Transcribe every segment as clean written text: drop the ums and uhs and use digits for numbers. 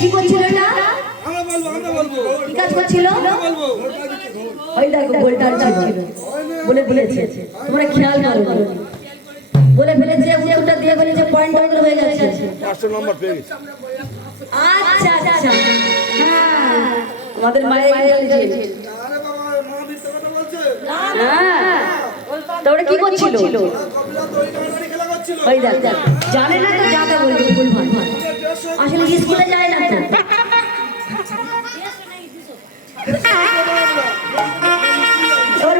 কি করছিল না? আমরা বলবো কি কাজ করছিল? বলবো ওই দেখো গোলটা ছিল বলে ফেলেছে, তোমরা খেয়াল করো। বলে ফেলেছে, উত্তরটা দিয়ে বলেছে পয়েন্ট হয়ে গেছে। 500 নম্বর পেয়ে গেছি। আচ্ছা আচ্ছা, হ্যাঁ আমাদের মায়ের ইন্টেলিজেন্ট। আরে বাবা মা মিথ্যা কথা বলছে। হ্যাঁ তোমরা কি করছিল? কপিলা তো ওই টাড়াটাড়ি খেলা করছিল। ওই দেখ জানে না তো যাতে বলবে ভুল ভাল আসলে স্কুলে যায় না তো। ওর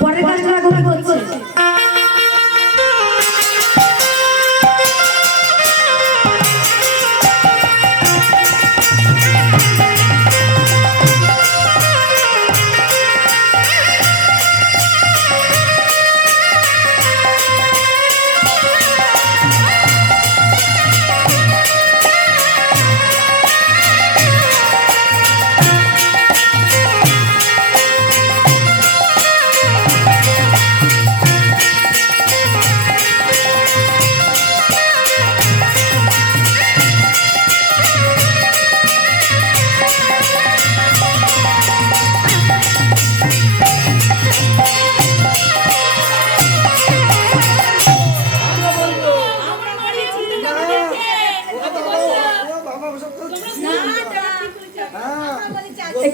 পরের কাজগুলো করে করছে।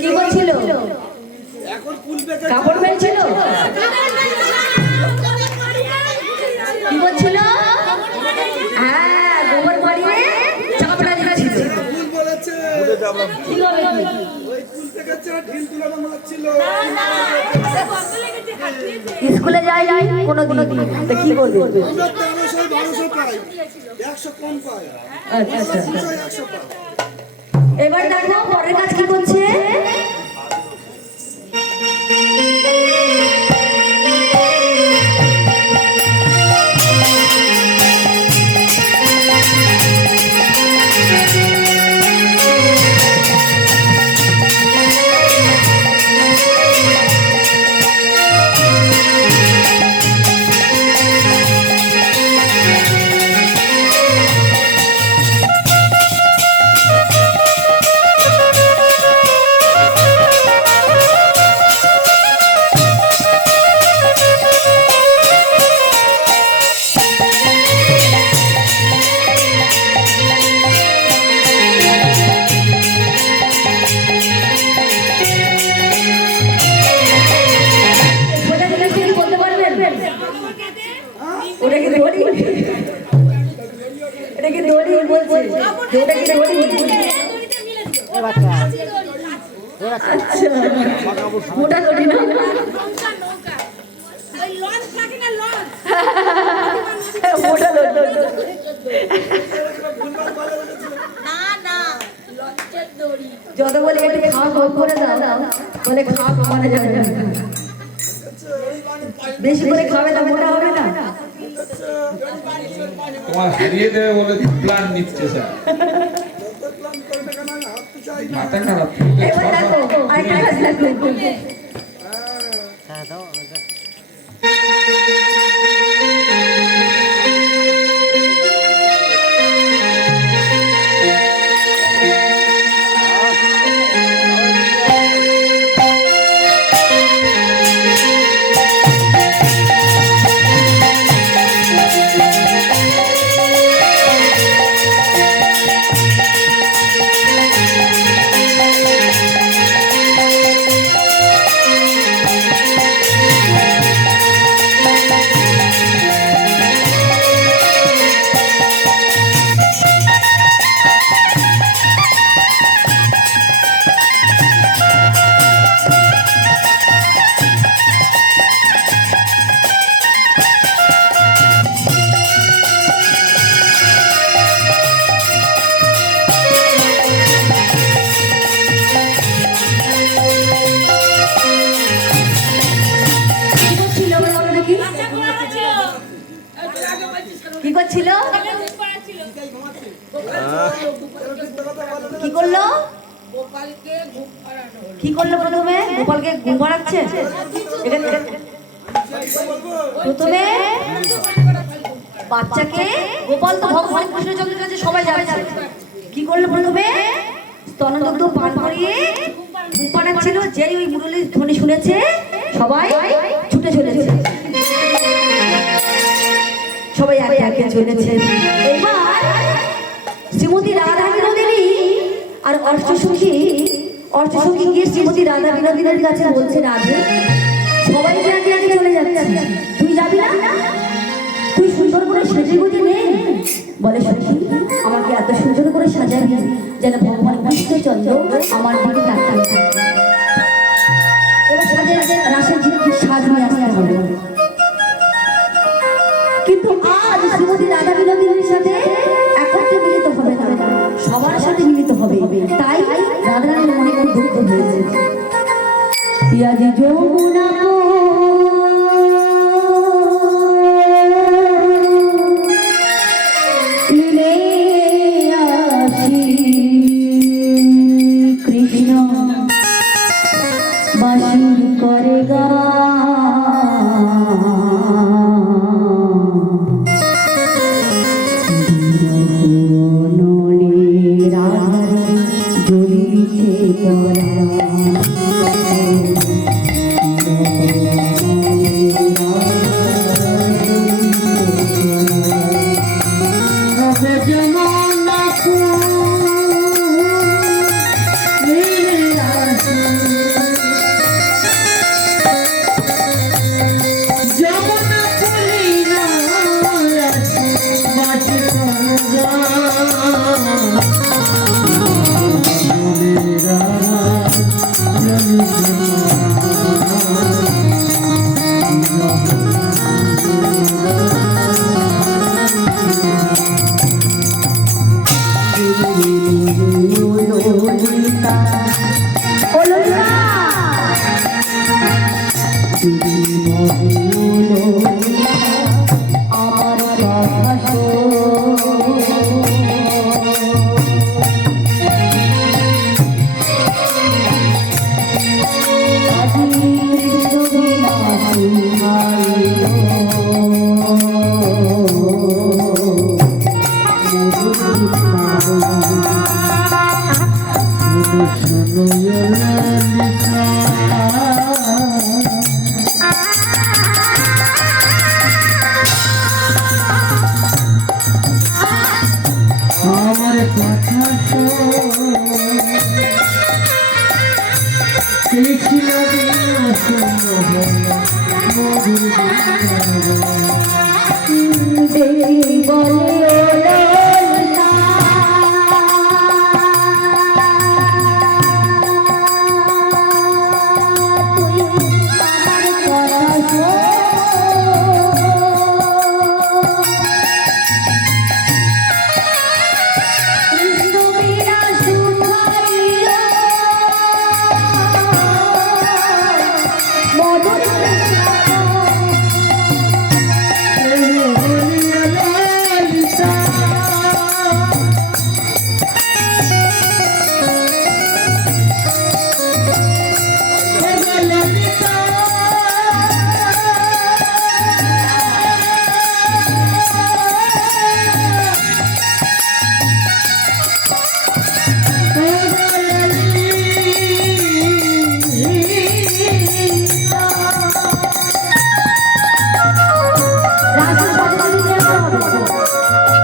কি করছিল? এখন ফুল প্যাকেট কাপড় ফেলছিল? কি করছিল? হ্যাঁ গোবর বাড়িয়ে চাপড়া দিচ্ছিল। ফুল বলেছে। কি হবে? ওই ফুল প্যাকেট ছাড়া ঢিল তুলানো মারছিল। স্কুলে যাই কোনো দিন তো কি করবে? আমরা 1300 1200 পাই। 100 কম পাই। আচ্ছা 100 পাই। এবার দেখো পরের কাজ কি করছে। মোটা করি না যত বলে একটু খাওয়া কম করে দাও বলে খাওয়া কমানো যাবে না, বেশি করে খাবে না মোটা হবে না। তোমার হারিয়ে দেবে বলে প্ল্যান নিচ্ছে স্যার, মাথা খারাপ। এবার দেখো আরেকটা কাজ দেখো। কি করছিল? কি করলো? কি করলো প্রথমে? গোপালকে ঘুম পাড়াচ্ছে। প্রথমে বাচ্চাকে, গোপাল তো ভগবান কৃষ্ণচন্দ্রের কাছে সবাই যাচ্ছে, কি করলো প্রথমে? তনদগ্ধ পান করিয়ে ঘুম পাড়াচ্ছিল, যেই ওই মুরলির ধ্বনি শুনেছে সবাই ছুটে চলেছে, সবাই একে একে চলেছে। এবার শ্রীমতী রাধা বিনোদিনী আর অষ্টসখী গিয়ে শ্রীমতী রাধা বিনোদিনীর কাছে বলছে, রাধে সবাই যে আগে আগে চলে যাচ্ছে, তুই যাবি না? তুই সুন্দর করে সেজে গুজে নে। বলে, সখী আমাকে এত সুন্দর করে সাজাবি যেন ভগবান কৃষ্ণচন্দ্র আমার দিকে তাকায়। এবার সাজে রাসের জিনিস সাজ নিয়ে আসতে হবে। কিন্তু আজ শ্রীমতী রাধা বিনোদিনীর সাথে একত্রে মিলিত হবে না, সবার সাথে মিলিত হবে। তাই রাধারানীর মনে খুব দুঃখ হয়েছে। পিয়াজি যমুনা কৃষ্ণ বাসুর করে গা Oh,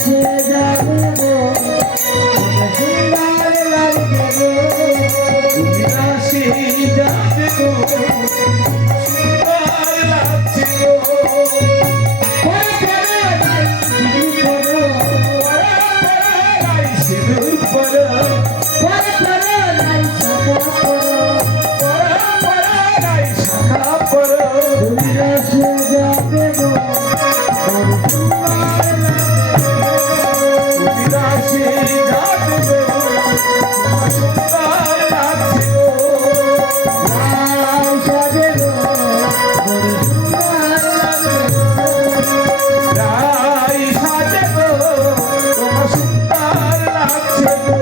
তুমি রাশি যাবে গো সুন্দর লাগছে গো সিঁদুর পরা শাখা পরা তুমি রাশি যাবে গো সুন্দর লাগছে গো রাই সাজে গো তোমার সুন্দর লাগছে গো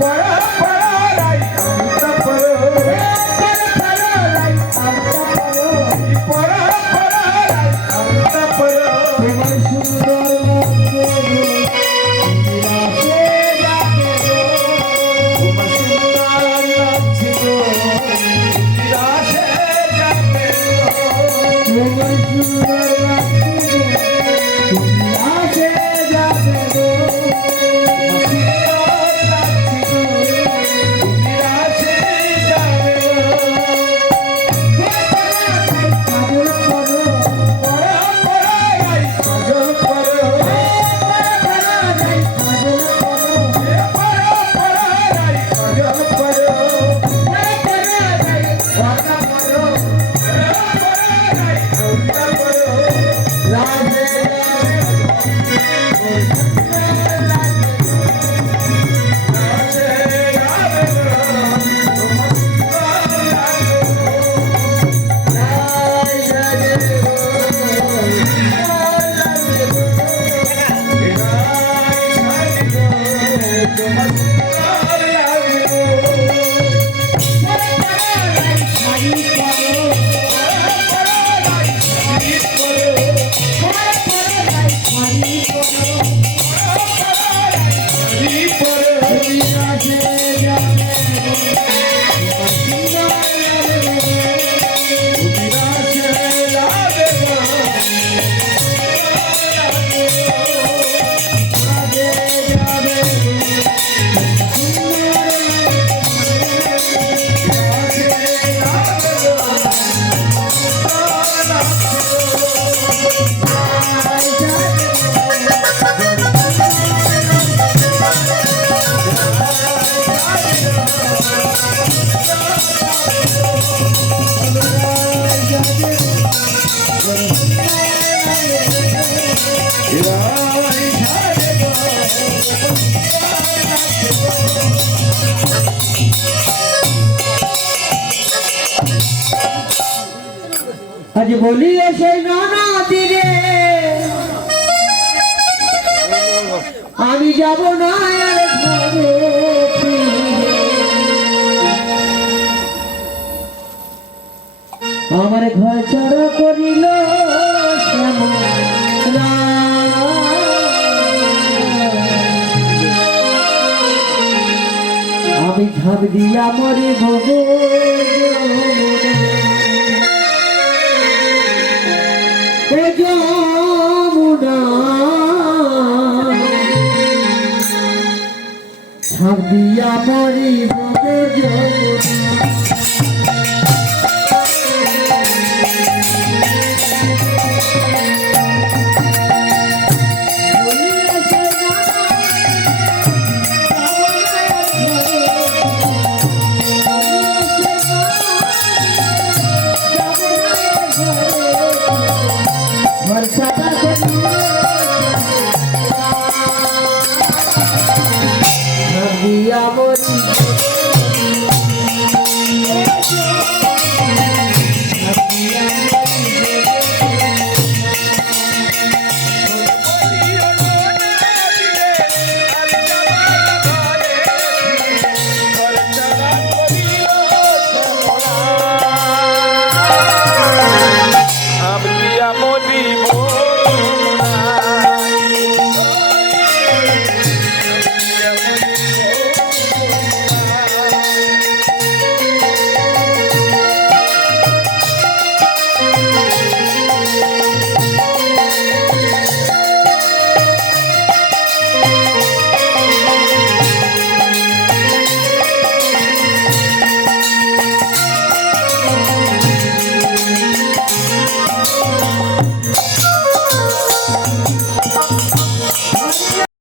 পরা পরা রাই আন্তা পরো পরা পরা রাই আন্তা পরো তোমার সুন্দর লাগছে গো রাশে যাবে গো আজ বলিও সেই নদী রে আমি যাব না আর ঘরে ফিরে। আমার ঘর চড় করিল শ্যামলা। আমি ঝাঁপ দিয়া মরে ভোগে যমুনা ঝাঁপ দিয়া মরি ভোগে যমুনা। মোদি